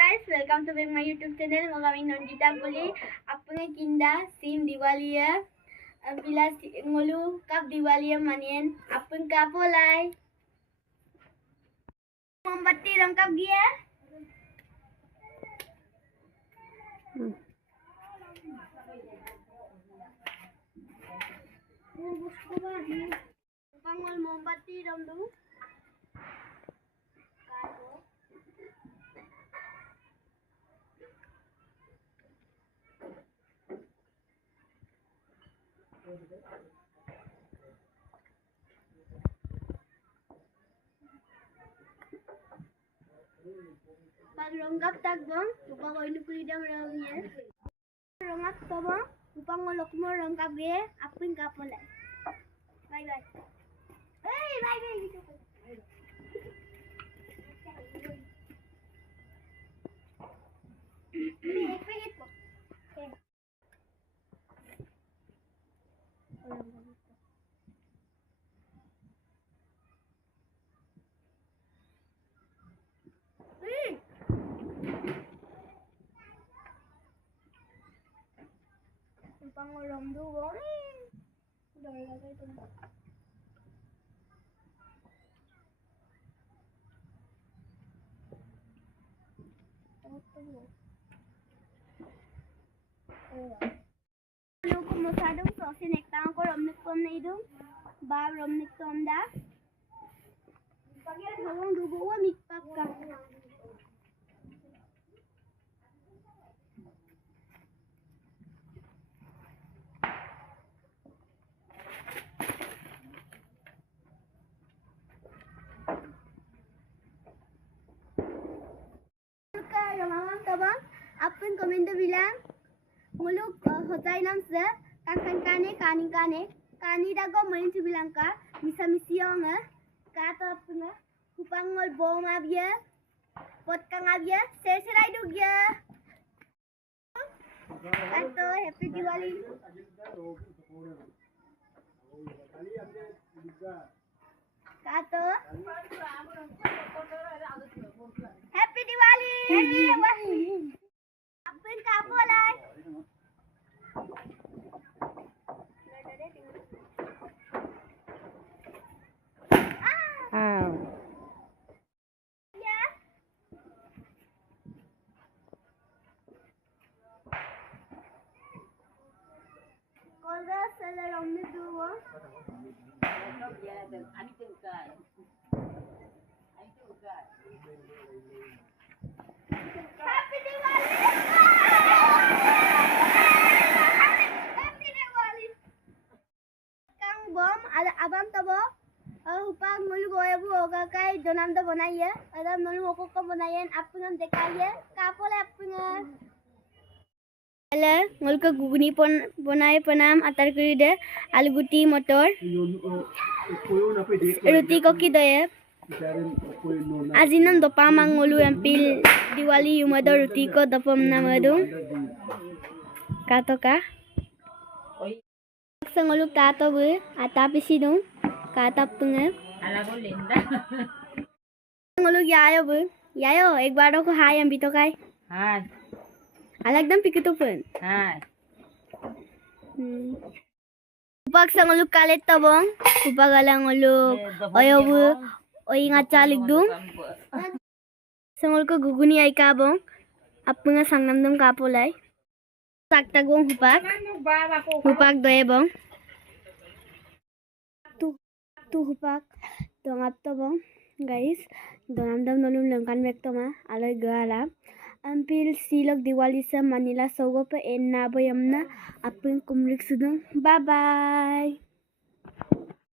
guys, welcome to my YouTube channel. Kami Nandita Puli. Apne kinda sim Diwali ya. Bila ngolu kap Diwali ya manien. Apun kapolai. Mombatti rangkap dia. Pangol mombatti ramdu. Pag ronggap tagbang, upang ko inukulidang rangnya. Ronggap tabang, upang ngolok mo ronggap ge, apin kapolay. Bye bye. Hey, bye bye gitu. Pihit po. Okay. Pangulong dugo. Udah lagay ito na. Ano ko masadong so sinektaan ko romniktom na idong. Ba romniktom da. Pagkakang dugo wa mikpak ka. Apun komendo bilang muluk hotai nam se kakan kani dago main tu bilang ka misa misiong ka to apun kupangol bom abya pot kang abya serai dug ya anto happy Diwali kato happy Diwali apun kapolai ya kolga sala romne duo happy Diwali bom ada abam tabo upang mulu goya bu oga kai donam da banaiye ada mulu oko ko banayen apun dekaiye kapole apun hele ngolka guguni pon बनाए प्रणाम आतर करी दे आलू गुटी मटर रुटी को की दे আজি নাম দপা মাংগলু এমপিল দিৱালী উমদৰ ৰুটি को দপম নামদু কাটকা संगलु कातो बे आता पिसी दु काता पुंगे संगलु यायो बे यायो एक बार को हाय हम बितो काय हाय अलग एकदम पिकतो पन हाय उपाक संगलु काले तबong upagalanगलु ओयोबु ओइ ngaca ligdum संगल को गुगुनी आई काबong apunga sangnamdum kapolai sakta gong hupak doye bong tu hupak dongap to bong guys donam dam nolum lengkan bek to ma aloi gala ampil silok Diwali se manila sogo pe enna boyamna apun kumrik sudung bye bye